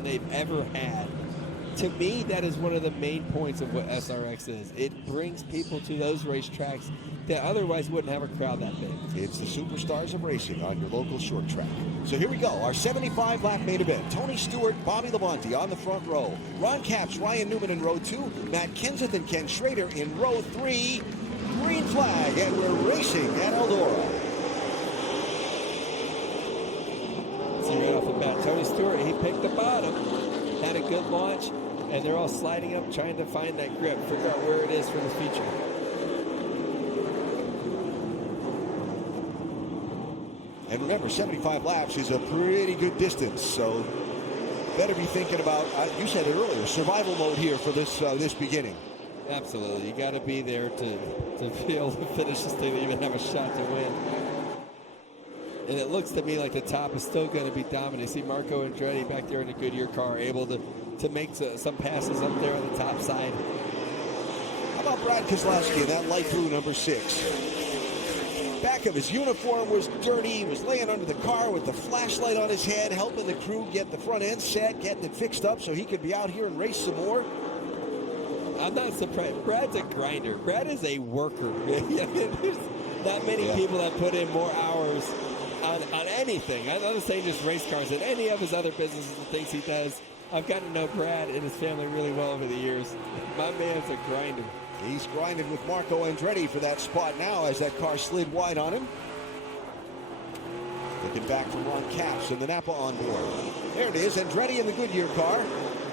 than they've ever had. To me, that is one of the main points of what SRX is. It brings people to those racetracks that otherwise wouldn't have a crowd that big. It's the superstars of racing on your local short track. So here we go, our 75-lap main event. Tony Stewart, Bobby Labonte on the front row. Ron Capps, Ryan Newman in row 2. Matt Kenseth and Ken Schrader in row 3. Green flag, and we're racing at Eldora. See right off the bat, Tony Stewart, he picked the bottom, had a good launch, and they're all sliding up, trying to find that grip, figure out where it is for the feature. And remember, 75 laps is a pretty good distance, so better be thinking about, you said it earlier, survival mode here for this beginning. Absolutely. You got to be there to be able to finish this thing and even have a shot to win. And it looks to me like the top is still going to be dominant. See Marco Andretti back there in the Goodyear car able to make some passes up there on the top side. How about Brad Keselowski in that light blue number 6? Back of his uniform was dirty. He was laying under the car with the flashlight on his head, helping the crew get the front end set, getting it fixed up so he could be out here and race some more. I'm not surprised. Brad's a grinder. Brad is a worker. There's not many people that put in more hours on anything. I'm not saying just race cars, and any of his other businesses and things he does. I've gotten to know Brad and his family really well over the years. My man's a grinder. He's grinding with Marco Andretti for that spot now as that car slid wide on him. Looking back from Ron Capps and the Napa on board. There it is, Andretti in the Goodyear car.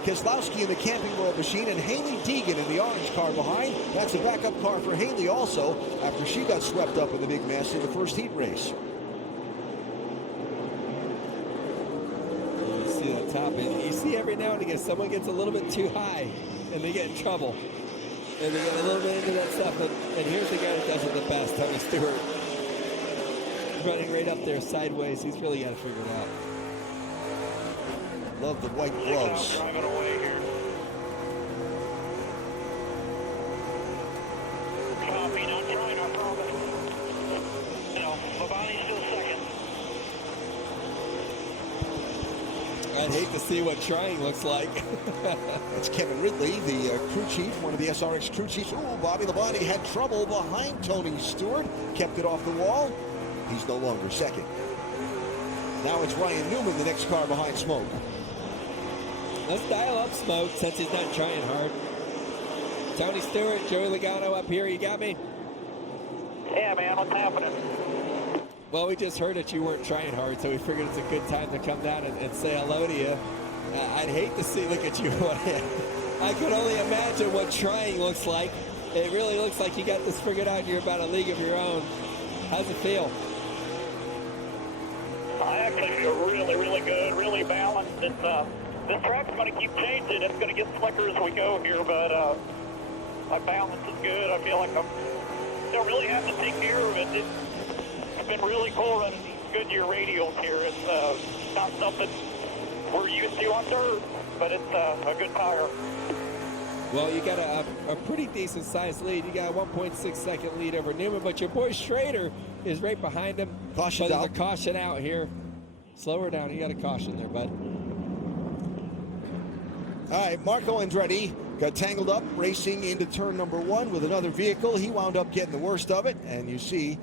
Keselowski in the Camping World machine, and Haley Deegan in the orange car behind. That's a backup car for Haley also after she got swept up in the big mess in the first heat race. You see that top, and you see every now and again someone gets a little bit too high and they get in trouble. And they get a little bit into that stuff. And here's the guy that does it the best, Tony Stewart. Running right up there sideways. He's really got to figure it out. Love the white gloves. Driving away here. Copy, not trying, I promise. No, Labonte's still second. I'd hate to see what trying looks like. That's Kevin Ridley, the crew chief, one of the SRX crew chiefs. Ooh, Bobby Labonte had trouble behind Tony Stewart. Kept it off the wall. He's no longer second. Now it's Ryan Newman, the next car behind Smoke. Let's dial up Smoke since he's not trying hard. Tony Stewart, Joey Logano up here. You got me? Yeah, man, what's happening? Well, we just heard that you weren't trying hard, so we figured it's a good time to come down and say hello to you. I'd hate to see, look at you. I could only imagine what trying looks like. It really looks like you got this figured out and you're about a league of your own. How's it feel? I actually feel really, really good, really balanced. It's, this track's going to keep changing. It's going to get slicker as we go here, but my balance is good. I feel like I don't really have to take care of it. It's been really cool running these Goodyear radials here. It's not something we're used to on dirt, but it's a good tire. Well, you got a pretty decent sized lead. You got a 1.6 second lead over Newman, but your boy Schrader is right behind him. Caution out. out. A caution out here. Slow her down. You got a caution there, bud. All right, Marco Andretti got tangled up racing into turn number 1 with another vehicle. He wound up getting the worst of it, and you see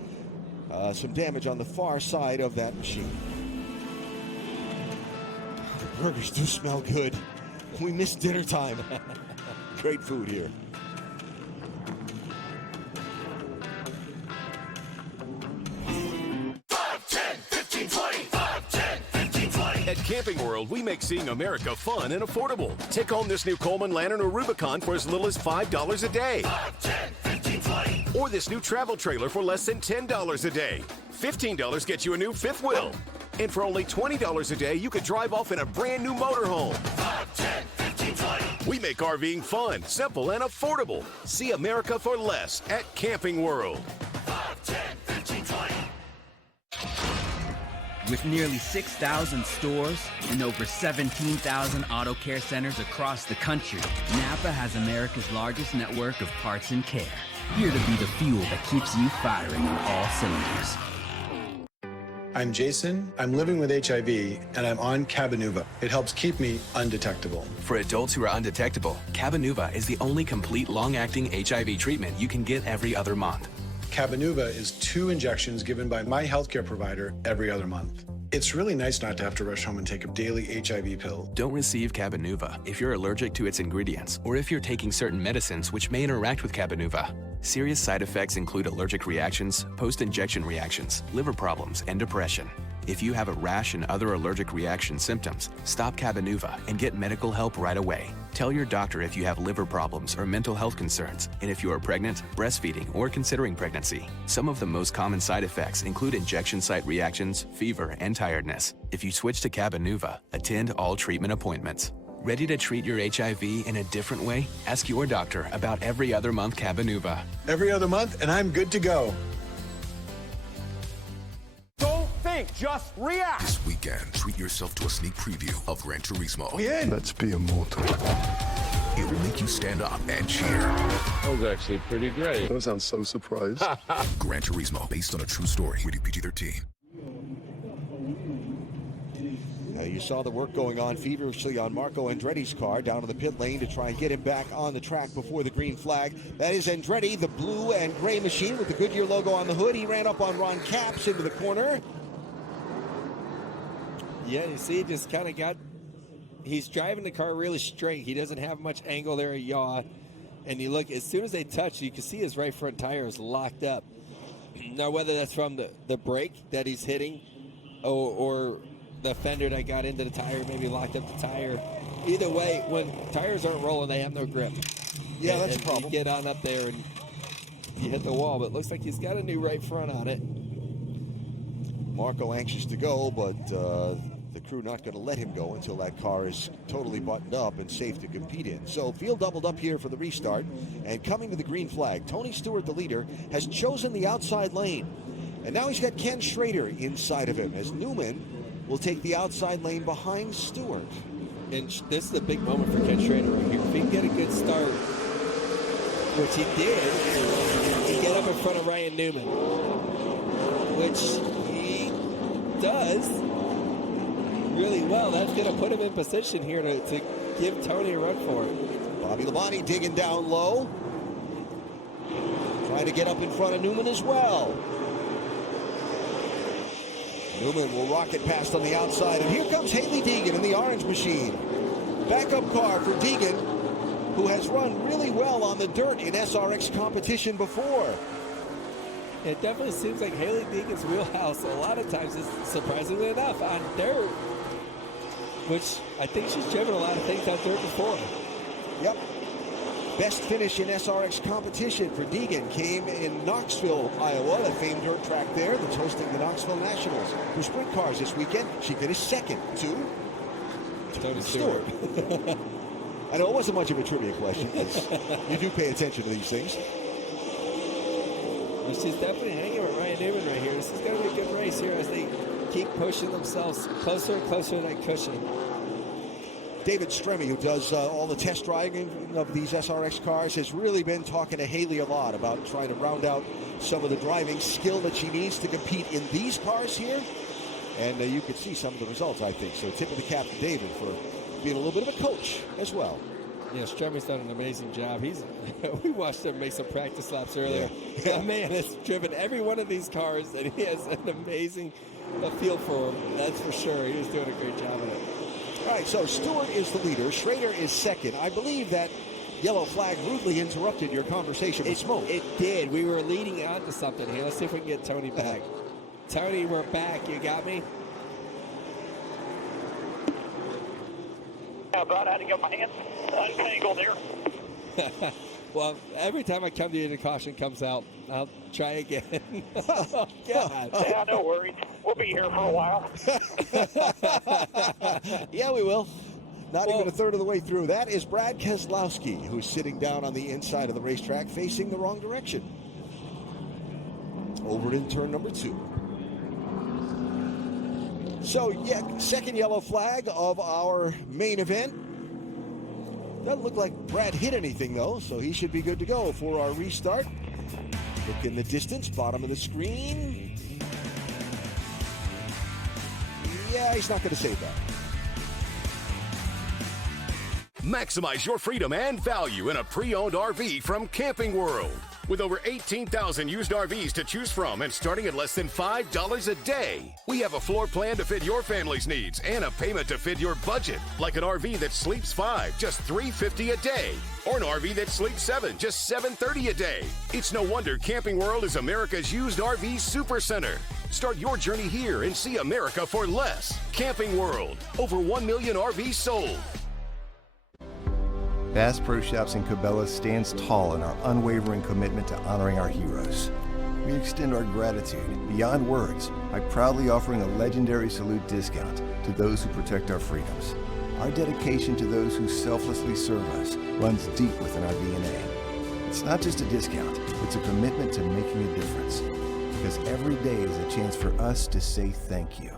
some damage on the far side of that machine. The burgers do smell good. We missed dinner time. Great food here. At Camping World, we make seeing America fun and affordable. Take home this new Coleman Lantern or Rubicon for as little as $5 a day. 5, 10, 15, 20. Or this new travel trailer for less than $10 a day. $15 gets you a new fifth wheel. And for only $20 a day, you could drive off in a brand new motorhome. 5, 10, 15, 20. We make RVing fun, simple, and affordable. See America for less at Camping World. 5, 10, 15, 20. With nearly 6,000 stores and over 17,000 auto care centers across the country, Napa has America's largest network of parts and care. Here to be the fuel that keeps you firing on all cylinders. I'm Jason. I'm living with HIV, and I'm on Cabenuva. It helps keep me undetectable. For adults who are undetectable, Cabenuva is the only complete long-acting HIV treatment you can get every other month. Cabenuva is 2 injections given by my healthcare provider every other month. It's really nice not to have to rush home and take a daily HIV pill. Don't receive Cabenuva if you're allergic to its ingredients or if you're taking certain medicines which may interact with Cabenuva. Serious side effects include allergic reactions, post-injection reactions, liver problems, and depression. If you have a rash and other allergic reaction symptoms, stop Cabenuva and get medical help right away. Tell your doctor if you have liver problems or mental health concerns, and if you are pregnant, breastfeeding, or considering pregnancy. Some of the most common side effects include injection site reactions, fever, and tiredness. If you switch to Cabenuva, attend all treatment appointments. Ready to treat your HIV in a different way? Ask your doctor about every other month Cabenuva. Every other month, and I'm good to go. Don't think, just react. This weekend, treat yourself to a sneak preview of Gran Turismo. Let's be immortal. It will make you stand up and cheer. That was actually pretty great. Don't sound so surprised. Gran Turismo, based on a true story. Rated PG-13. You saw the work going on feverishly on Marco Andretti's car down to the pit lane to try and get him back on the track before the green flag. That is Andretti, the blue and gray machine with the Goodyear logo on the hood. He ran up on Ron Capps into the corner. Yeah, you see, just kind of he's driving the car really straight. He doesn't have much angle there, a yaw. And you look, as soon as they touch, you can see his right front tire is locked up. Now, whether that's from the brake that he's hitting or the fender that got into the tire, maybe locked up the tire. Either way, when tires aren't rolling, they have no grip. Yeah, that's a problem. You get on up there and you hit the wall, but it looks like he's got a new right front on it. Marco anxious to go, but the crew not going to let him go until that car is totally buttoned up and safe to compete in. So field doubled up here for the restart, and coming to the green flag, Tony Stewart, the leader, has chosen the outside lane. And now he's got Ken Schrader inside of him as Newman will take the outside lane behind Stewart. And this is a big moment for Ken Schrader right here. If he can get a good start, which he did, he get up in front of Ryan Newman, which he does really well. That's going to put him in position here to give Tony a run for it. Bobby Labonte digging down low, trying to get up in front of Newman as well. Newman will rocket past on the outside, and here comes Haley Deegan in the orange machine. Backup car for Deegan, who has run really well on the dirt in SRX competition before. It definitely seems like Haley Deegan's wheelhouse a lot of times is, surprisingly enough, on dirt, which I think she's driven a lot of things on dirt before. Yep. Best finish in SRX competition for Deegan came in Knoxville, Iowa, the famed dirt track there that's hosting the Knoxville Nationals. For sprint cars this weekend, she finished second to Tony Stewart. I know it wasn't much of a trivia question, because you do pay attention to these things. Well, she's definitely hanging with Ryan Newman right here. This is going to be a good race here as they keep pushing themselves closer and closer to that cushion. David Stremme, who does all the test driving of these SRX cars, has really been talking to Haley a lot about trying to round out some of the driving skill that she needs to compete in these cars here. And you can see some of the results, I think. So tip of the cap to David for being a little bit of a coach as well. Yeah, Stremme's done an amazing job. We watched him make some practice laps earlier. Yeah. That man has driven every one of these cars, and he has an amazing feel for them. That's for sure. He was doing a great job of it. All right, so Stewart is the leader. Schrader is second. I believe that yellow flag rudely interrupted your conversation with Smoke. It did. We were leading on to something here. Let's see if we can get Tony back. Tony, we're back. You got me? Yeah, bud, I had to get my hands untangled there. Well, every time I come to you, the caution comes out. I'll try again. Oh, God. Yeah, no worries. We'll be here for a while. Yeah, we will. Not even a third of the way through. That is Brad Keselowski, who's sitting down on the inside of the racetrack facing the wrong direction. Over in turn number 2. So, yeah, second yellow flag of our main event. Doesn't look like Brad hit anything, though, so he should be good to go for our restart. Look in the distance, bottom of the screen. Yeah, he's not going to say that. Maximize your freedom and value in a pre-owned RV from Camping World. With over 18,000 used RVs to choose from and starting at less than $5 a day. We have a floor plan to fit your family's needs and a payment to fit your budget. Like an RV that sleeps 5, just $350 a day. Or an RV that sleeps 7, just $730 a day. It's no wonder Camping World is America's used RV supercenter. Start your journey here and see America for less. Camping World. Over 1 million RVs sold. Bass Pro Shops in Cabela stands tall in our unwavering commitment to honoring our heroes. We extend our gratitude beyond words by proudly offering a legendary salute discount to those who protect our freedoms. Our dedication to those who selflessly serve us runs deep within our DNA. It's not just a discount, it's a commitment to making a difference. Because every day is a chance for us to say thank you.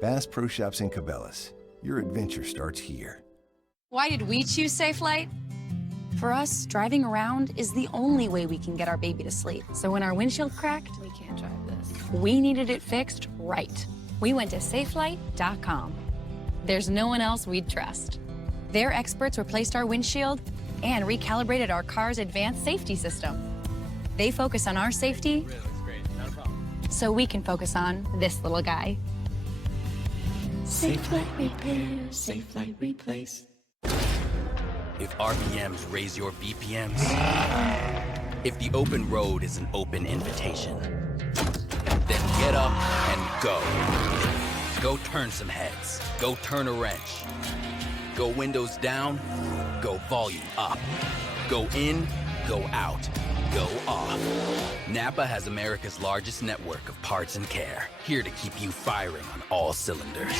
Bass Pro Shops in Cabela's. Your adventure starts here. Why did we choose Safelite? For us, driving around is the only way we can get our baby to sleep. So when our windshield cracked, we can't drive this. We needed it fixed right. We went to Safelite.com. There's no one else we'd trust. Their experts replaced our windshield and recalibrated our car's advanced safety system. They focus on our safety, so we can focus on this little guy. Safelite repair, Safelite replace. If RPMs raise your BPMs, if the open road is an open invitation, then get up and go. Go turn some heads. Go turn a wrench. Go windows down. Go volume up. Go in. Go out. Go off. Napa has America's largest network of parts and care, here to keep you firing on all cylinders.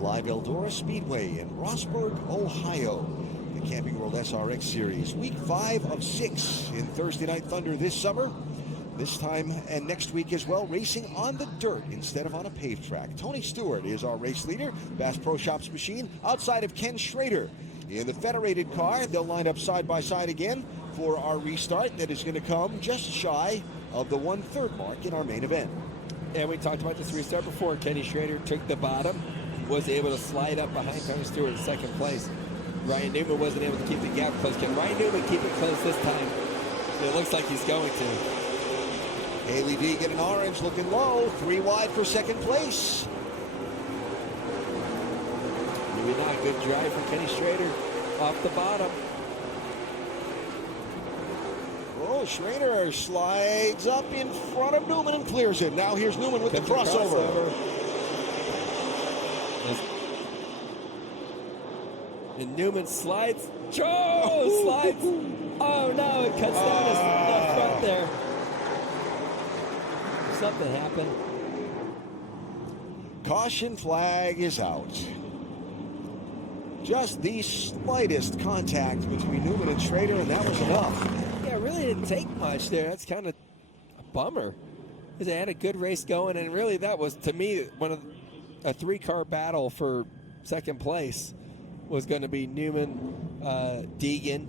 Live Eldora Speedway in Rossburg, Ohio. The Camping World SRX Series, week 5 of 6 in Thursday Night Thunder this summer. This time and next week as well, racing on the dirt instead of on a paved track. Tony Stewart is our race leader. Bass Pro Shops machine outside of Ken Schrader. In the federated car, they'll line up side by side again for our restart that is going to come just shy of the 1/3 mark in our main event. And we talked about this restart before. Kenny Schrader took the bottom, was able to slide up behind Tony Stewart in second place. Ryan Newman wasn't able to keep the gap close. Can Ryan Newman keep it close this time? It looks like he's going to. Haley Deegan in orange looking low, 3 wide for second place. Maybe not a good drive from Kenny Schrader off the bottom. Oh, Schrader slides up in front of Newman and clears it. Now here's Newman with the crossover. And Newman slides. Oh, slides. Oh, no, it cuts down his left front there. Something happened. Caution flag is out. Just the slightest contact between Newman and Schrader, and that was enough. Yeah, it really didn't take much there. That's kind of a bummer. Because they had a good race going, and really that was, to me, a 3-car battle for second place was going to be Newman, Deegan,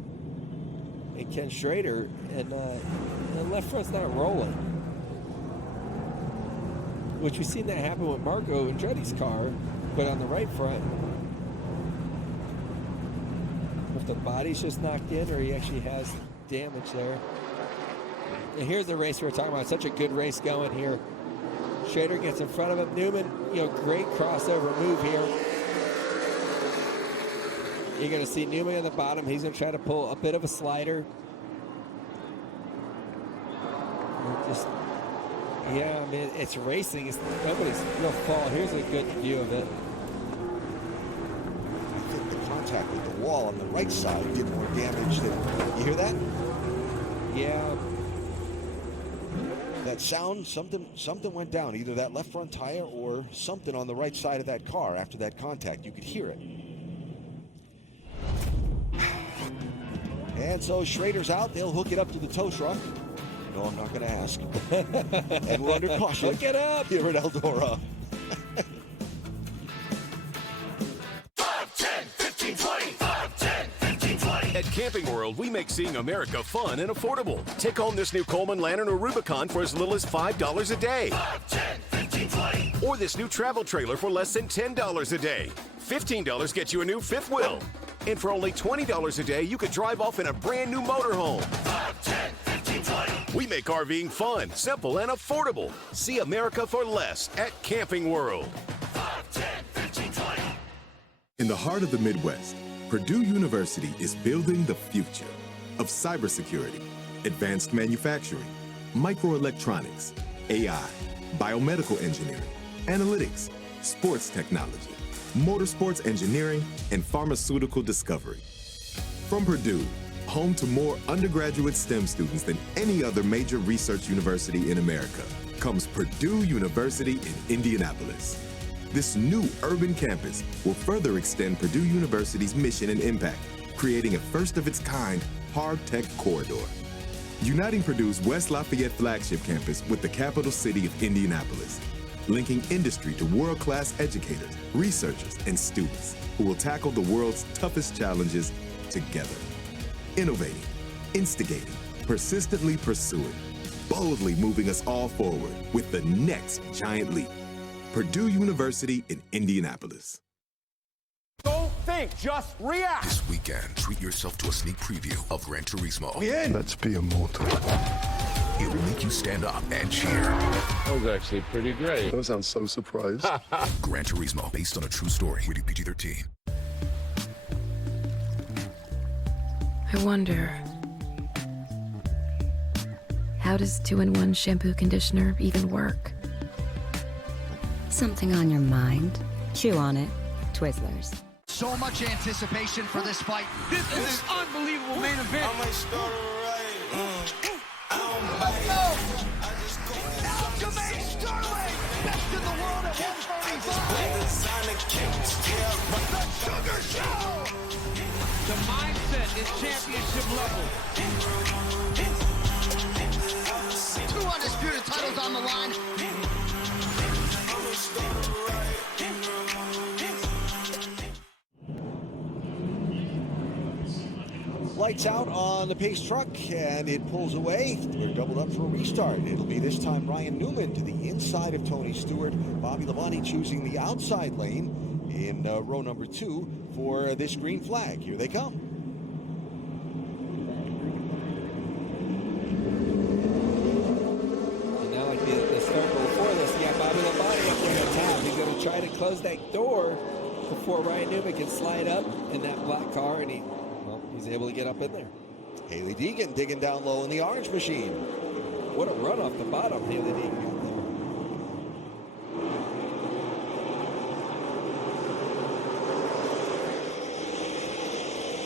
and Ken Schrader, and the left front's not rolling. Which we've seen that happen with Marco Andretti's car, but on the right front. If the body's just knocked in or he actually has damage there. And here's the race we were talking about. Such a good race going here. Schrader gets in front of him. Newman, great crossover move here. You're going to see Newman on the bottom. He's going to try to pull a bit of a slider. Yeah, I mean, it's racing. It's nobody's real fault. Here's a good view of it. I think the contact with the wall on the right side did more damage than... You hear that? Yeah. That sound, something went down. Either that left front tire or something on the right side of that car after that contact. You could hear it. And so Schrader's out. They'll hook it up to the tow truck. No, I'm not going to ask. And we're under caution. Hook it up here at Eldora. 5, 10, 15, 20. 5, 10, 15, 20. At Camping World, we make seeing America fun and affordable. Take home this new Coleman Lantern or Rubicon for as little as $5 a day. 5, 10, 15, 20. Or this new travel trailer for less than $10 a day. $15 gets you a new fifth wheel. And for only $20 a day, you could drive off in a brand new motorhome. 5, 10, 15, 20. We make RVing fun, simple, and affordable. See America for less at Camping World. 5, 10, 15, 20. In the heart of the Midwest, Purdue University is building the future of cybersecurity, advanced manufacturing, microelectronics, AI, biomedical engineering, analytics, sports technology, motorsports engineering, and pharmaceutical discovery. From Purdue, home to more undergraduate STEM students than any other major research university in America, comes Purdue University in Indianapolis. This new urban campus will further extend Purdue University's mission and impact, creating a first-of-its-kind hard tech corridor. Uniting Purdue's West Lafayette flagship campus with the capital city of Indianapolis, linking industry to world-class educators, researchers, and students who will tackle the world's toughest challenges together. Innovating, instigating, persistently pursuing, boldly moving us all forward with the next giant leap. Purdue University in Indianapolis. Don't think, just react. This weekend, treat yourself to a sneak preview of Gran Turismo. Let's be immortal. It will make you stand up and cheer. That was actually pretty great. That sounds so surprised. Gran Turismo, based on a true story. Rated PG-13. I wonder, how does 2-in-1 shampoo conditioner even work? Something on your mind? Chew on it. Twizzlers. So much anticipation for this fight. This is an unbelievable main event. I might start Aljamain Sterling, best in the world at 135. The Sugar Show. The mindset is championship level. 2 undisputed titles on the line. Lights out on the pace truck, and it pulls away. We're doubled up for a restart. It'll be this time Ryan Newman to the inside of Tony Stewart. Bobby Labonte choosing the outside lane in row number 2 for this green flag. Here they come. And now, like the start before this, you got Bobby Labonte up there on top. He's going to try to close that door before Ryan Newman can slide up in that black car, and he's able to get up in there. Haley Deegan digging down low in the orange machine. What a run off the bottom Haley Deegan got there.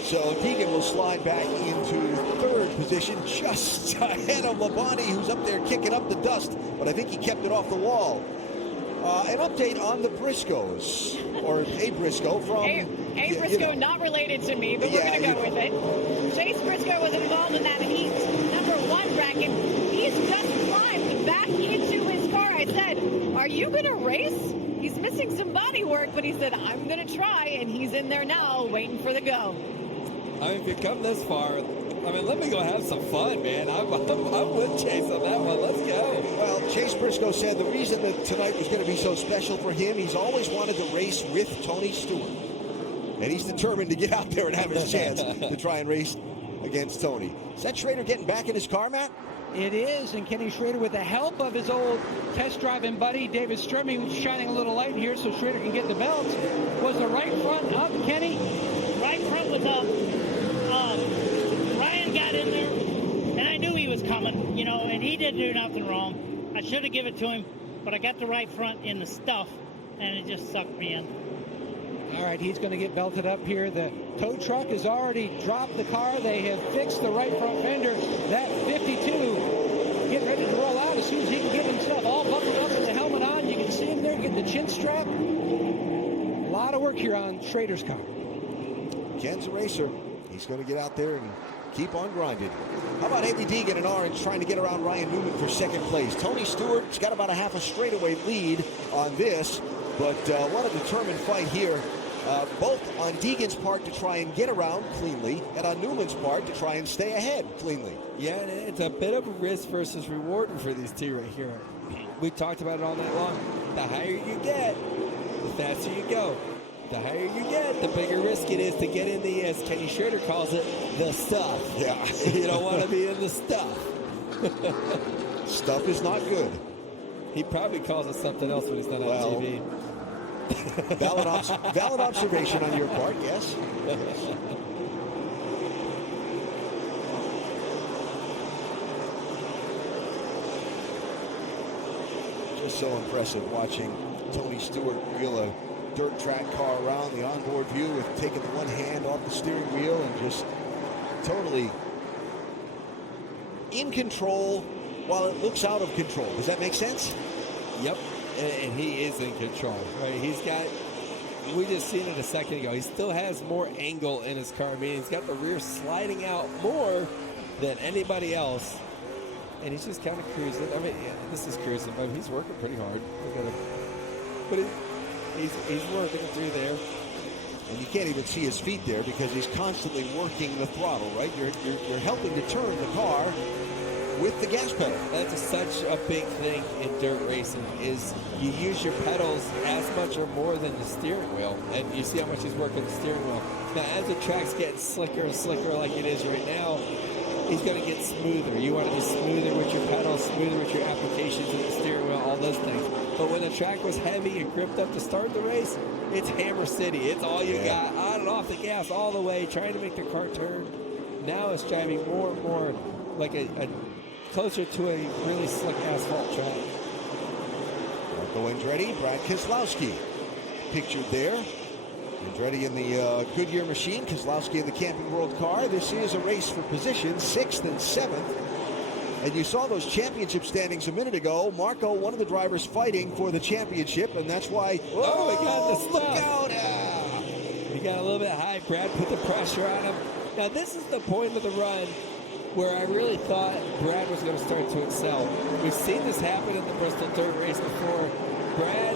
So Deegan will slide back into third position just ahead of Labonte, who's up there kicking up the dust, but I think he kept it off the wall. An update on the Briscoes, or a Briscoe from... A Briscoe, not related to me, but we're going to go with it. Chase Briscoe was involved in that Heat #1 bracket. He's just climbed back into his car. I said, are you going to race? He's missing some body work, but he said, I'm going to try, and he's in there now waiting for the go. I mean, if you come this far, I mean, let me go have some fun, man. I'm with Chase on that one. Let's go. Well, Chase Briscoe said the reason that tonight was going to be so special for him, he's always wanted to race with Tony Stewart. And he's determined to get out there and have his chance to try and race against Tony. Is that Schrader getting back in his car, Matt? It is, and Kenny Schrader, with the help of his old test-driving buddy, David Stremme, who's shining a little light here so Schrader can get the belts. Was the right front up, Kenny? Right front was up. Ryan got in there, and I knew he was coming, and he didn't do nothing wrong. I should have given it to him, but I got the right front in the stuff, and it just sucked me in. All right, he's going to get belted up here. The tow truck has already dropped the car. They have fixed the right front fender. That 52 getting ready to roll out as soon as he can get himself all buckled up with the helmet on. You can see him there getting the chin strap. A lot of work here on Schrader's car. Ken's a racer. He's going to get out there and keep on grinding. How about Haley Deegan in orange trying to get around Ryan Newman for second place? Tony Stewart's got about a half a straightaway lead on this, but what a determined fight here both on Deegan's part to try and get around cleanly, and on Newman's part to try and stay ahead cleanly. Yeah, and it's a bit of a risk versus reward for these two right here. We talked about it all night long. The higher you get, the faster you go. The higher you get, the bigger risk it is to get in the, as Kenny Schrader calls it, the stuff. Yeah. You don't want to be in the stuff. Stuff is not good. He probably calls it something else when he's not on TV. Valid observation on your part, yes. Just so impressive watching Tony Stewart wheel a dirt track car around the onboard view with taking the one hand off the steering wheel and just totally in control while it looks out of control. Does that make sense? Yep. And he is in control, right? He's got, we just seen it a second ago, he still has more angle in his car. I mean, he's got the rear sliding out more than anybody else. And he's just kind of cruising. I mean, yeah, this is cruising, but he's working pretty hard. Look at him. But he's working through there. And you can't even see his feet there because he's constantly working the throttle, right? You're helping to turn the car with the gas pedal. That's such a big thing in dirt racing is you use your pedals as much or more than the steering wheel. And you see how much he's working the steering wheel. Now, as the track's getting slicker and slicker like it is right now, he's going to get smoother. You want to be smoother with your pedals, smoother with your applications of the steering wheel, all those things. But when the track was heavy and gripped up to start the race, it's Hammer City. It's all you got, on and off the gas all the way, trying to make the car turn. Now it's driving more and more like a closer to a really slick asphalt track. Marco Andretti, Brad Keselowski pictured there. Andretti in the Goodyear machine, Keselowski in the Camping World car. This is a race for position, 6th and 7th. And you saw those championship standings a minute ago. Marco, one of the drivers fighting for the championship, and that's why... Oh, we got the look stuff. out! He got a little bit high. Brad put the pressure on him. Now, this is the point of the run where I really thought Brad was going to start to excel. We've seen this happen in the Bristol Dirt Race before. Brad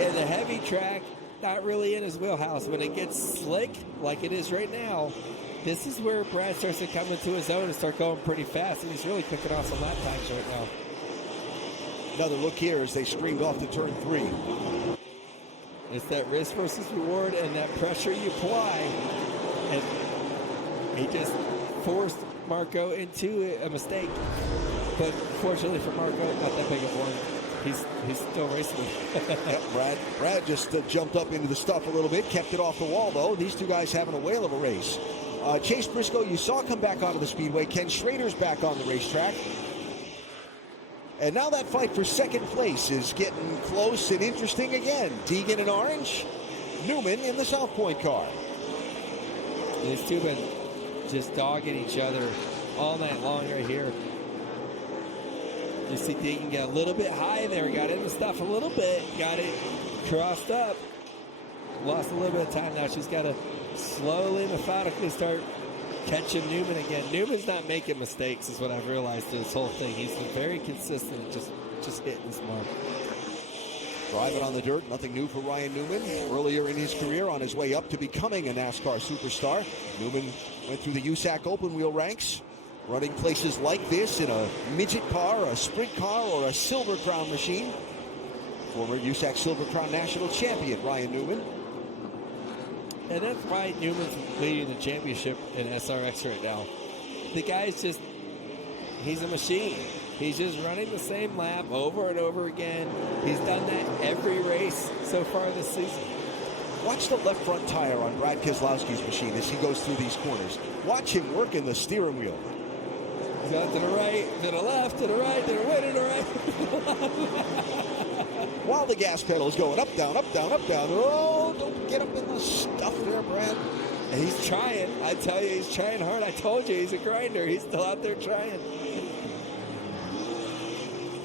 in the heavy track, not really in his wheelhouse. When it gets slick, like it is right now, this is where Brad starts to come into his own and start going pretty fast, and he's really picking off some lap times right now. Another look here as they streamed off to turn 3. It's that risk versus reward and that pressure you apply. And he just forced Marco into a mistake. But fortunately for Marco, not that big of one. He's still racing. Yep, Brad just jumped up into the stuff a little bit, kept it off the wall, though. These two guys having a whale of a race. Chase Briscoe, you saw come back onto the speedway. Ken Schrader's back on the racetrack. And now that fight for second place is getting close and interesting again. Deegan in orange, Newman in the South Point car. These two been just dogging each other all night long right here. You see Deegan get a little bit high there, got in the stuff a little bit, got it crossed up, lost a little bit of time. Now she's got to slowly, methodically start catching Newman again. Newman's not making mistakes is what I've realized through this whole thing. He's been very consistent, just hitting his mark. Driving on the dirt, nothing new for Ryan Newman. Earlier in his career, on his way up to becoming a NASCAR superstar, Newman went through the USAC open wheel ranks, running places like this in a midget car, a sprint car, or a Silver Crown machine. Former USAC Silver Crown national champion, Ryan Newman. And that's why Newman's leading the championship in SRX right now. The guy's just, he's a machine. He's just running the same lap over and over again. He's done that every race so far this season. Watch the left front tire on Brad Keselowski's machine as he goes through these corners. Watch him working the steering wheel. He's got to the right, to the left, to the right, to the right, to the right. While the gas pedal is going up, down, up, down, up, down. Oh, don't get up in the stuff there, Brad. And he's trying. I tell you, he's trying hard. I told you, he's a grinder. He's still out there trying.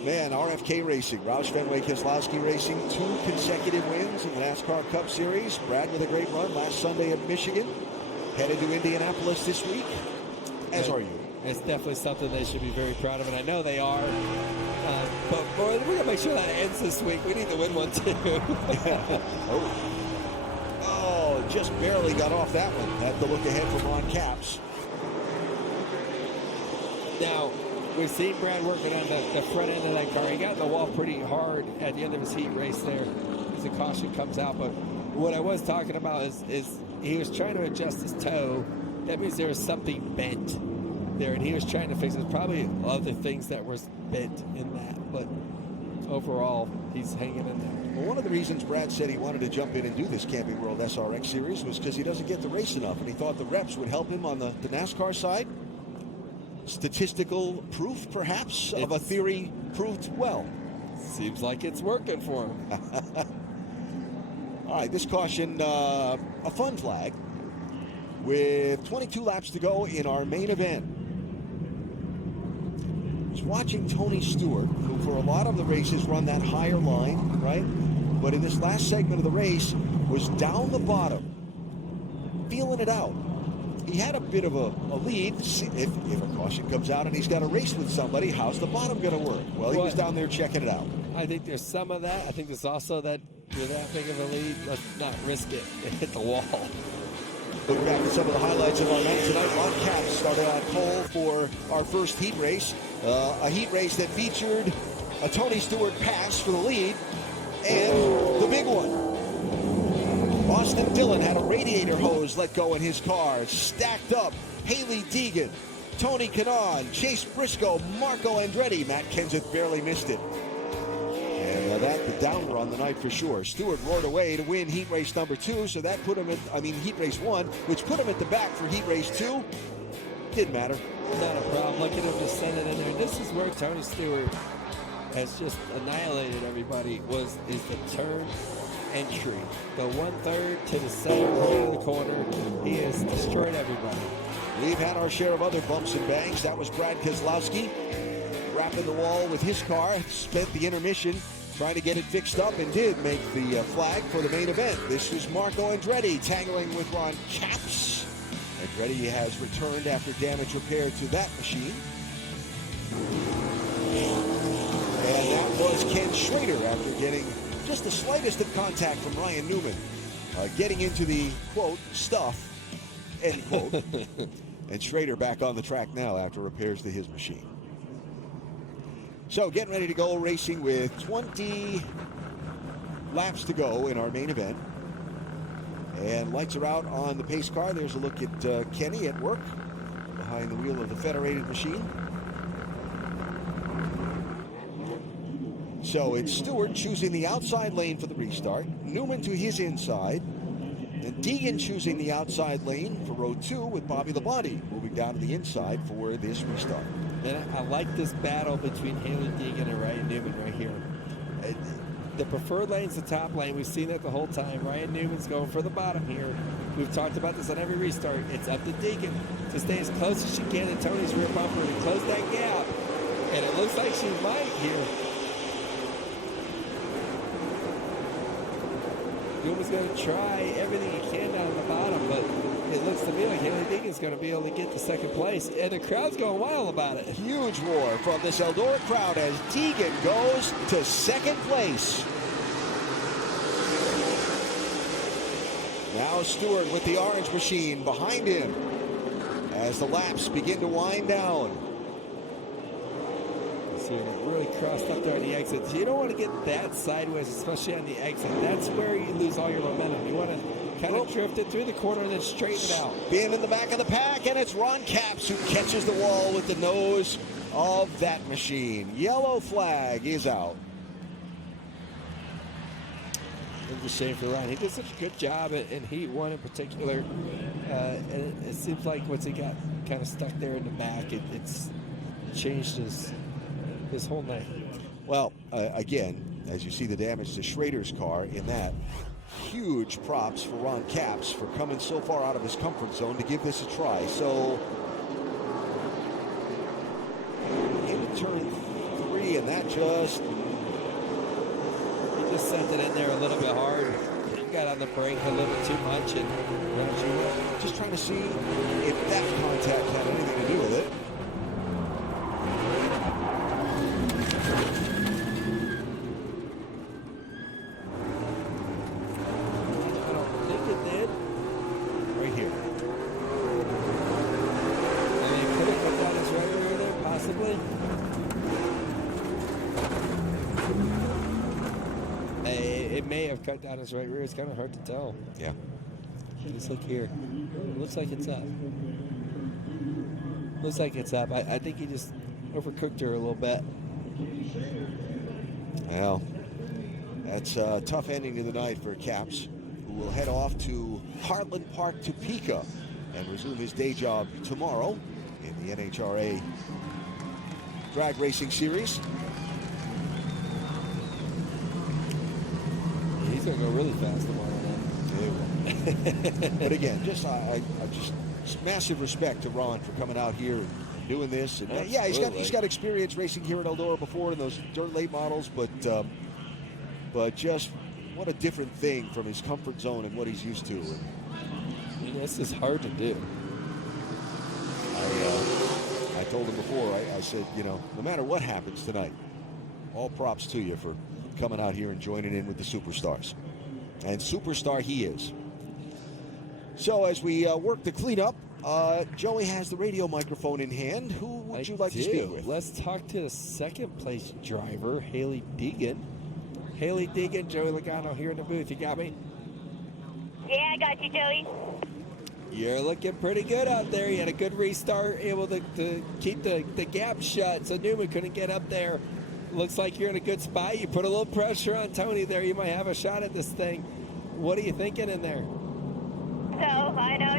Man, RFK Racing, Roush Fenway Keselowski Racing, 2 consecutive wins in the NASCAR Cup Series. Brad with a great run last Sunday at Michigan. Headed to Indianapolis this week, as are you. It's definitely something they should be very proud of, and I know they are. But boy, we're going to make sure that ends this week. We need to win one, too. Oh, Stewart just barely got off that one. Had the look ahead from Ron Capps. Now, we've seen Brad working on the front end of that car. He got in the wall pretty hard at the end of his heat race there as the caution comes out. But what I was talking about is he was trying to adjust his toe. That means there was something bent there, and he was trying to fix it. Probably other things that were bent in that, but overall, he's hanging in there. Well, one of the reasons Brad said he wanted to jump in and do this Camping World SRX series was because he doesn't get to race enough, and he thought the reps would help him on the NASCAR side. Statistical proof, perhaps, of a theory proved well. Seems like it's working for him. All right, this caution, a fun flag with 22 laps to go in our main event. I was watching Tony Stewart, who for a lot of the races run that higher line, right? But in this last segment of the race was down the bottom, feeling it out. He had a bit of a lead. If a caution comes out and he's got a race with somebody, how's the bottom going to work? Well, he was down there checking it out. I think there's some of that. I think there's also that with that big of a lead, let's not risk it and hit the wall. Look back at some of the highlights of our night tonight. Ron Capps started on pole for our first heat race. A heat race that featured a Tony Stewart pass for the lead and the big one. Austin Dillon had a radiator hose let go in his car. Stacked up, Haley Deegan, Tony Kanaan, Chase Briscoe, Marco Andretti. Matt Kenseth barely missed it. And that, the downer on the night for sure. Stewart roared away to win heat race number 2, so that put him at, heat race 1, which put him at the back for heat race 2. Didn't matter. Not a problem. Look at him just send it in there. This is where Tony Stewart has just annihilated everybody, is the turn entry. The 1/3 to the center of the corner. He has destroyed everybody. We've had our share of other bumps and bangs. That was Brad Keselowski wrapping the wall with his car. Spent the intermission trying to get it fixed up and did make the flag for the main event. This was Marco Andretti tangling with Ron Capps. Andretti has returned after damage repaired to that machine. And that was Ken Schrader after getting just the slightest of contact from Ryan Newman. Getting into the, quote, stuff, end quote. And Schrader back on the track now after repairs to his machine. So getting ready to go racing with 20 laps to go in our main event. And lights are out on the pace car. There's a look at Kenny at work behind the wheel of the Federated machine. So it's Stewart choosing the outside lane for the restart. Newman to his inside. And Deegan choosing the outside lane for row 2 with Bobby Labonte moving down to the inside for this restart. And I like this battle between Haley Deegan and Ryan Newman right here. The preferred lane's the top lane. We've seen that the whole time. Ryan Newman's going for the bottom here. We've talked about this on every restart. It's up to Deegan to stay as close as she can to Tony's rear bumper and close that gap. And it looks like she might here. Newman's going to try everything he can down at the bottom, but it looks to me like Haley Deegan's going to be able to get to second place, and the crowd's going wild about it. Huge roar from this Eldora crowd as Deegan goes to second place. Now Stewart with the orange machine behind him as the laps begin to wind down. So you're really crossed up there on the exits. You don't want to get that sideways, especially on the exit. That's where you lose all your momentum. You want to kind of drift it through the corner and then straighten it out. Being in the back of the pack, and it's Ron Capps who catches the wall with the nose of that machine. Yellow flag is out. It's a shame for Ron. He did such a good job in Heat 1 in particular. And it seems like once he got kind of stuck there in the back, it's changed his whole night. Well, again, as you see the damage to Schrader's car in that, huge props for Ron Capps for coming so far out of his comfort zone to give this a try. So, into turn 3, and that just sent it in there a little bit hard. Got on the brake a little bit too much, and just trying to see if that contact had anything to do with it. It may have cut down his right rear. It's kind of hard to tell. Yeah. Just look here. Looks like it's up. Looks like it's up. I think he just overcooked her a little bit. Well, that's a tough ending to the night for Caps, who will head off to Heartland Park, Topeka, and resume his day job tomorrow in the NHRA Drag Racing Series. He's going to go really fast tomorrow. But again, just massive respect to Ron for coming out here and doing this. And yeah, he's got experience racing here at Eldora before in those dirt late models, but just what a different thing from his comfort zone and what he's used to. And this is hard to do. I told him before, I said, no matter what happens tonight, all props to you for coming out here and joining in with the superstars. And superstar he is. So as we work the cleanup, Joey has the radio microphone in hand. Who would you like to speak with? Let's talk to the second place driver, Haley Deegan. Haley Deegan, Joey Logano here in the booth. You got me? Yeah, I got you, Joey. You're looking pretty good out there. You had a good restart, able to keep the gap shut so Newman couldn't get up there. Looks like you're in a good spot. You put a little pressure on Tony there. You might have a shot at this thing. What are you thinking in there? So I know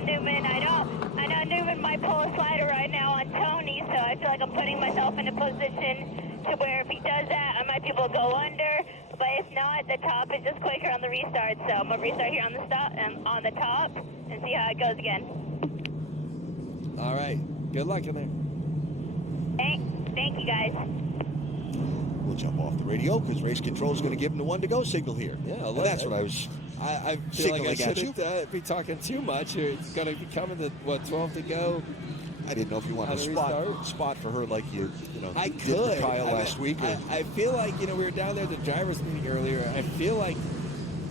Newman might pull a slider right now on Tony, so I feel like I'm putting myself in a position to where if he does that, I might be able to go under. But if not, the top is just quicker on the restart. So I'm gonna restart here on the top and see how it goes again. All right. Good luck in there. Thank you, guys. We'll jump off the radio because race control is going to give him the 1 to go signal here. Yeah, that's what I was. I feel like I shouldn't be talking too much. It's going to be coming to 12 to go. I didn't know if you wanted a spot for her like you I did could. for Kyle last week. I feel like we were down there at the drivers' meeting earlier. I feel like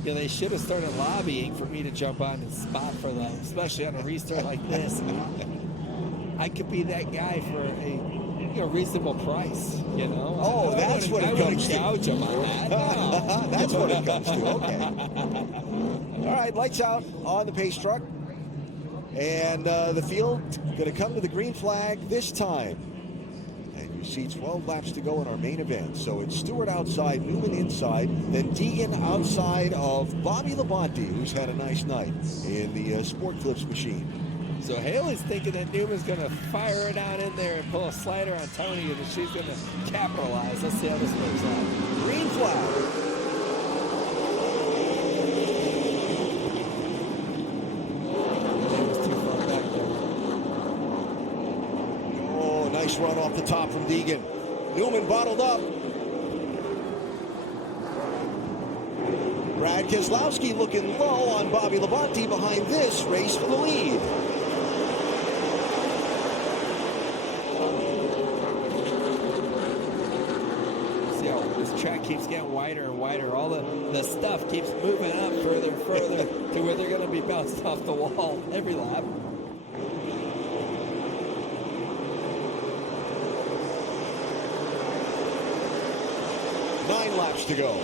they should have started lobbying for me to jump on and spot for them, especially on a restart like this. I could be that guy for a reasonable price, Oh, that's what it comes to. Gouge him on that. No. That's what it comes to. Okay. All right, lights out on the pace truck. And the field going to come to the green flag this time. And you see 12 laps to go in our main event. So it's Stewart outside, Newman inside, then Deegan outside of Bobby Labonte, who's had a nice night in the Sport Clips machine. So Haley's thinking that Newman's going to fire it out in there and pull a slider on Tony, and she's going to capitalize. Let's see how this works out. Green flag. Oh, nice run off the top from Deegan. Newman bottled up. Brad Keselowski looking low on Bobby Labonte behind this race for the lead. Track keeps getting wider and wider. All the stuff keeps moving up further and further to where they're going to be bounced off the wall every lap. Nine laps to go.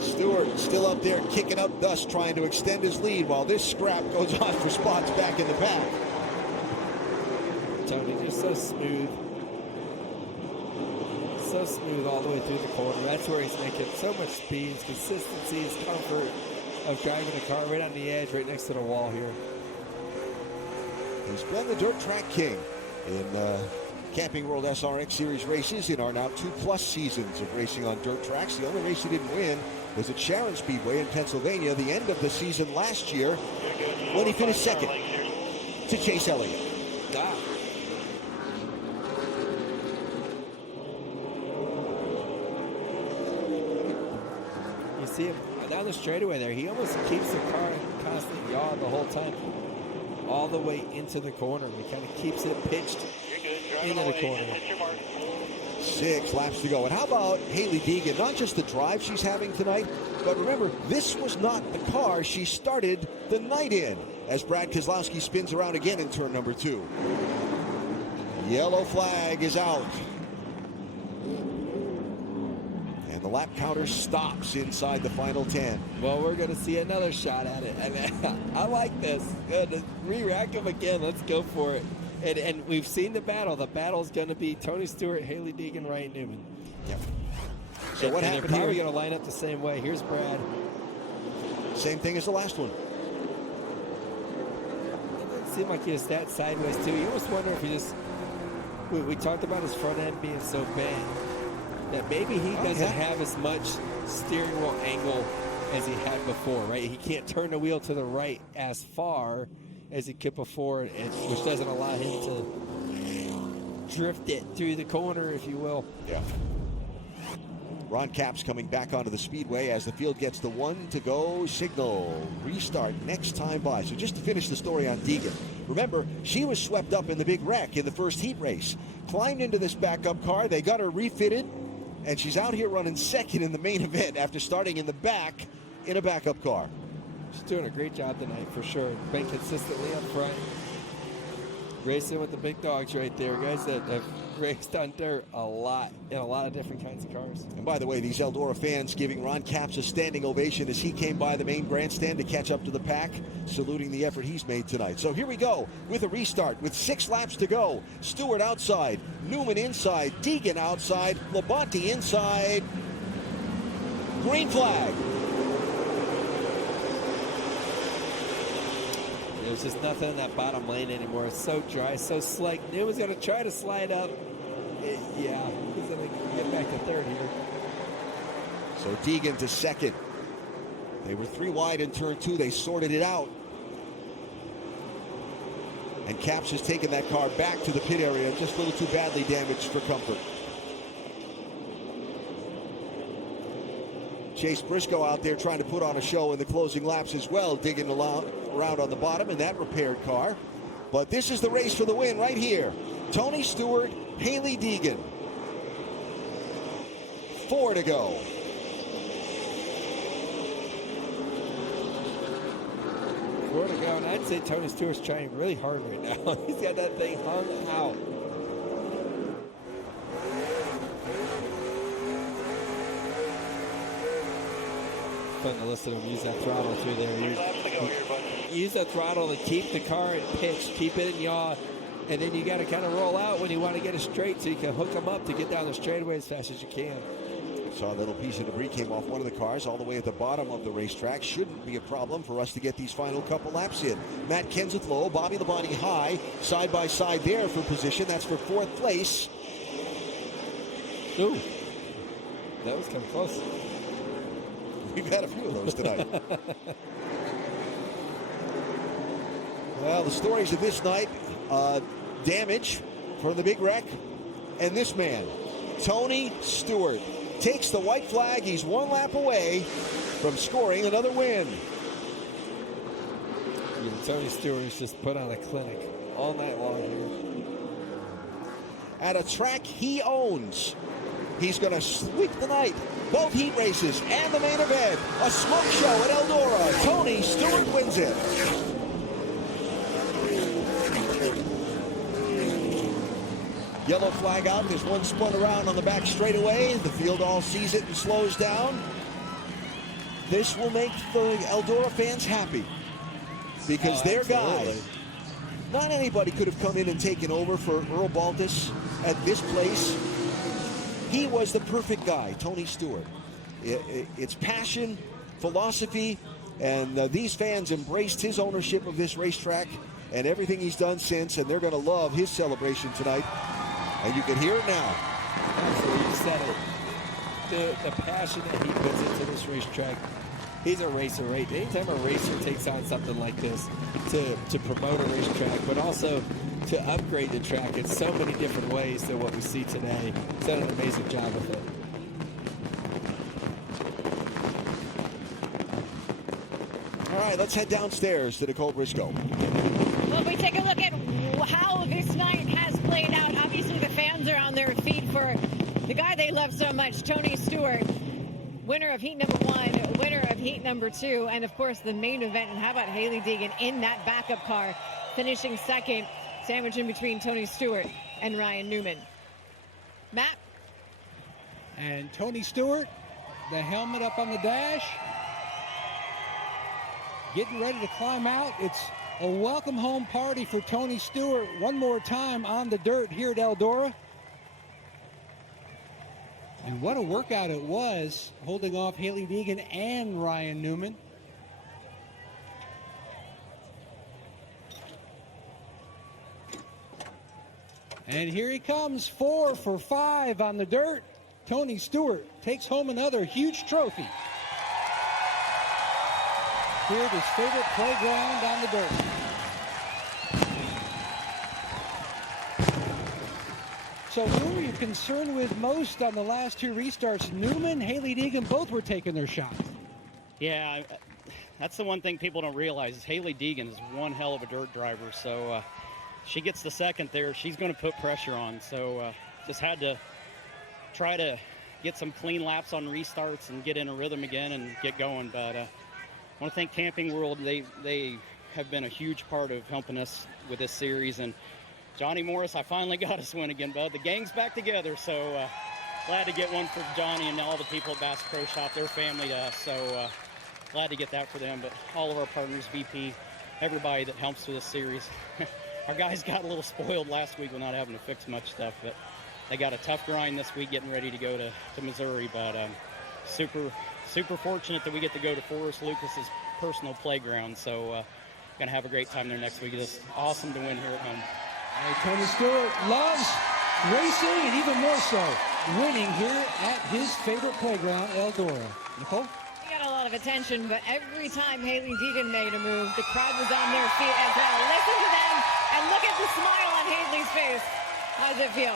Stewart still up there kicking up dust, trying to extend his lead while this scrap goes on for spots back in the back. Tony just so smooth. So smooth all the way through the corner. That's where he's making so much speed, his consistency, his comfort of driving the car right on the edge, right next to the wall here. He's been the dirt track king in Camping World SRX Series races in our now 2+ seasons of racing on dirt tracks. The only race he didn't win was at Sharon Speedway in Pennsylvania, the end of the season last year when he finished second to Chase Elliott. Wow. See him down the straightaway there. He almost keeps the car in constant yaw the whole time, all the way into the corner. He kind of keeps it pitched into the corner. 6 laps to go. And how about Haley Deegan? Not just the drive she's having tonight, but remember, this was not the car she started the night in, as Brad Keselowski spins around again in turn number 2. Yellow flag is out. And the lap counter stops inside the final 10. Well, we're going to see another shot at it. I like this. Good. Re-rack him again. Let's go for it. And we've seen the battle. The battle's going to be Tony Stewart, Haley Deegan, Ryan Newman. Yep. So what happened here? They're probably going to line up the same way. Here's Brad. Same thing as the last one. It didn't seem like he was that sideways, too. You almost wonder if he just... We talked about his front end being so bad that maybe he doesn't have as much steering wheel angle as he had before, right? He can't turn the wheel to the right as far as he could before, which doesn't allow him to drift it through the corner, if you will. Yeah. Ron Capps coming back onto the speedway as the field gets the 1 to go signal. Restart next time by. So just to finish the story on Deegan, remember, she was swept up in the big wreck in the first heat race. Climbed into this backup car. They got her refitted, and she's out here running second in the main event after starting in the back in a backup car. She's doing a great job tonight, for sure. Been consistently up front. Racing with the big dogs right there. Guys that have raced on dirt a lot in a lot of different kinds of cars. And by the way, these Eldora fans giving Ron Capps a standing ovation as he came by the main grandstand to catch up to the pack, saluting the effort he's made tonight. So here we go with a restart with 6 laps to go. Stewart outside, Newman inside, Deegan outside, Labonte inside. Green flag. There's just nothing in that bottom lane anymore. It's so dry, so slick. Newman's going to try to slide up. Yeah, he's going to get back to third here. So Deegan to second. They were 3 wide in turn 2. They sorted it out. And Capps has taken that car back to the pit area, just a little too badly damaged for comfort. Chase Briscoe out there trying to put on a show in the closing laps as well, digging around on the bottom in that repaired car. But this is the race for the win right here. Tony Stewart, Haley Deegan. 4 to go. And I'd say Tony Stewart's trying really hard right now. He's got that thing hung out. Fun to listen to him use that throttle through there. Use that throttle to keep the car in pitch, keep it in yaw, and then you got to kind of roll out when you want to get it straight so you can hook them up to get down the straightaway as fast as you can. Saw a little piece of debris came off one of the cars all the way at the bottom of the racetrack. Shouldn't be a problem for us to get these final couple laps in. Matt Kenseth low, Bobby Labonte high, side by side there for position. That's for 4th place. Ooh, that was kind of close. We've had a few of those tonight. Well, the stories of this night, damage from the big wreck, and this man, Tony Stewart, takes the white flag. He's 1 lap away from scoring another win. Yeah, Tony Stewart has just put on a clinic all night long here. At a track he owns, he's going to sweep the night. Both heat races and the main event. A smoke show at Eldora. Tony Stewart wins it. Yellow flag out. There's one spun around on the back straightaway. The field all sees it and slows down. This will make the Eldora fans happy because their guy, not anybody could have come in and taken over for Earl Baltus at this place. He was the perfect guy, Tony Stewart. It's passion, philosophy, and these fans embraced his ownership of this racetrack and everything he's done since, and they're going to love his celebration tonight. And you can hear it now. Absolutely, you said it. The passion that he puts into this racetrack. He's a racer, right? Anytime a racer takes on something like this to promote a racetrack, but also to upgrade the track in so many different ways than what we see today, he's done an amazing job with it. All right, let's head downstairs to Nicole Briscoe. Well, if we take a look at how this night has played out, obviously the fans are on their feet for the guy they love so much, Tony Stewart, winner of heat number 1, winner of heat number 2, and of course the main event. And how about Haley Deegan in that backup car, finishing second, sandwiched in between Tony Stewart and Ryan Newman. Matt? And Tony Stewart the helmet up on the dash. Getting ready to climb out. It's a welcome home party for Tony Stewart one more time on the dirt here at Eldora. And what a workout it was, holding off Hailie Deegan and Ryan Newman. And here he comes, 4 for 5 on the dirt. Tony Stewart takes home another huge trophy here at his favorite playground on the dirt. So who were you concerned with most on the last 2 restarts? Newman, Hailie Deegan, both were taking their shots. Yeah, that's the one thing people don't realize is Hailie Deegan is one hell of a dirt driver. So she gets the second there. She's going to put pressure on. So just had to try to get some clean laps on restarts and get in a rhythm again and get going. But I want to thank Camping World. They have been a huge part of helping us with this series. And Johnny Morris, I finally got us win again, bud. The gang's back together. So glad to get one for Johnny and all the people at Bass Pro Shop. They're family to us. So glad to get that for them. But all of our partners, VP, everybody that helps with this series. Our guys got a little spoiled last week with not having to fix much stuff, but they got a tough grind this week getting ready to go to Missouri. But super fortunate that we get to go to Forrest Lucas's personal playground. So going to have a great time there next week. It's awesome to win here at home. Tony Stewart loves racing and even more so winning here at his favorite playground, Eldora. Nicole? He got a lot of attention, but every time Hailie Deegan made a move, the crowd was on their feet as well. Listen to them and look at the smile on Hailie's face. How does it feel?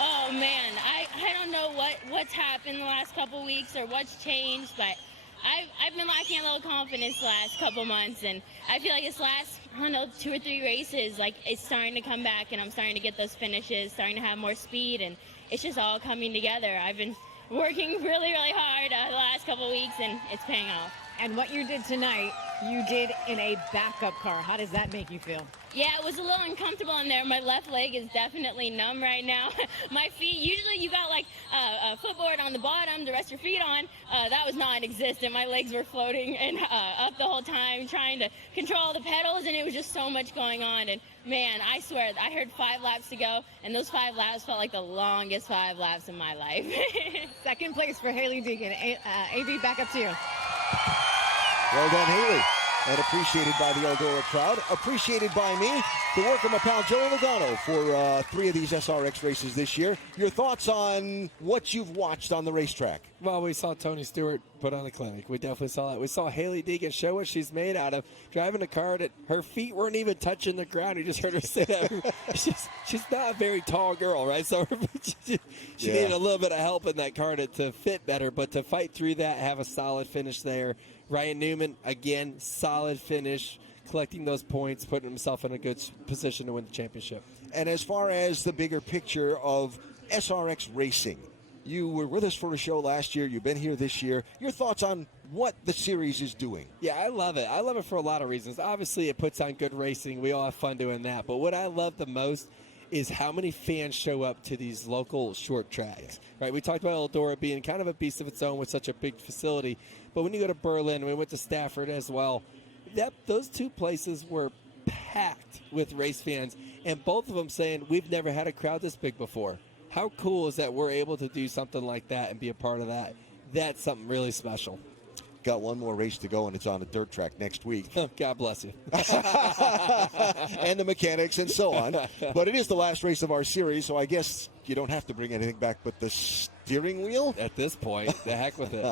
Oh man, I don't know what's happened the last couple weeks or what's changed, but I've been lacking a little confidence the last couple months, and I feel like this last, 2 or 3 races, like it's starting to come back, and I'm starting to get those finishes, starting to have more speed, and it's just all coming together. I've been working really, really hard the last couple weeks, and it's paying off. And what you did tonight, you did in a backup car. How does that make you feel? Yeah, it was a little uncomfortable in there. My left leg is definitely numb right now. My feet, usually you got like a footboard on the bottom to rest your feet on. That was non-existent. My legs were floating and up the whole time, trying to control the pedals, and it was just so much going on. And man, I swear, I heard 5 laps to go, and those 5 laps felt like the longest 5 laps of my life. Second place for Hailie Deegan. AV, back up to you. Well done, Hailie. And appreciated by the Eldora crowd. Appreciated by me. The work of my pal Joey Logano for 3 of these SRX races this year. Your thoughts on what you've watched on the racetrack? Well, we saw Tony Stewart put on a clinic. We definitely saw that. We saw Hailie Deegan show what she's made out of, driving a car that her feet weren't even touching the ground. You just heard her say that. She's not a very tall girl, right? So she needed a little bit of help in that car to fit better, but to fight through that, have a solid finish there. Ryan Newman, again, solid finish, collecting those points, putting himself in a good position to win the championship. And as far as the bigger picture of SRX racing, you were with us for a show last year. You've been here this year. Your thoughts on what the series is doing? Yeah, I love it. I love it for a lot of reasons. Obviously, it puts on good racing. We all have fun doing that. But what I love the most is how many fans show up to these local short tracks, right? We talked about Eldora being kind of a beast of its own with such a big facility. But when you go to Berlin, we went to Stafford as well, those 2 places were packed with race fans, and both of them saying, we've never had a crowd this big before. How cool is that we're able to do something like that and be a part of that? That's something really special. Got one more race to go, and it's on a dirt track next week. God bless you. And the mechanics and so on. But it is the last race of our series, so I guess you don't have to bring anything back but the steering wheel. At this point, the heck with it.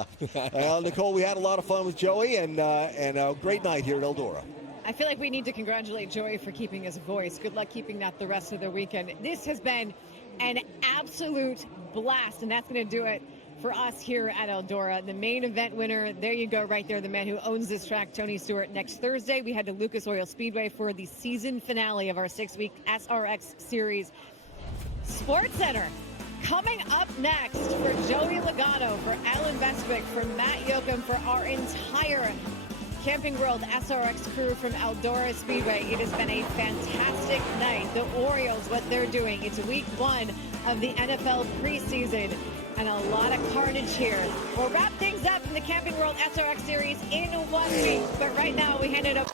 Well, Nicole, we had a lot of fun with Joey, and a great night here at Eldora. I feel like we need to congratulate Joey for keeping his voice. Good luck keeping that the rest of the weekend. This has been an absolute blast, and that's going to do it for us here at Eldora. The main event winner, there you go right there, the man who owns this track, Tony Stewart. Next Thursday, we head to Lucas Oil Speedway for the season finale of our 6-week SRX series. Sports Center coming up next for Joey Logano, for Alan Bestwick, for Matt Yoakum, for our entire Camping World SRX crew from Eldora Speedway. It has been a fantastic night. The Orioles, what they're doing. It's week 1 of the NFL preseason, and a lot of carnage here. We'll wrap things up in the Camping World SRX Series in 1 week. But right now, we hand it up.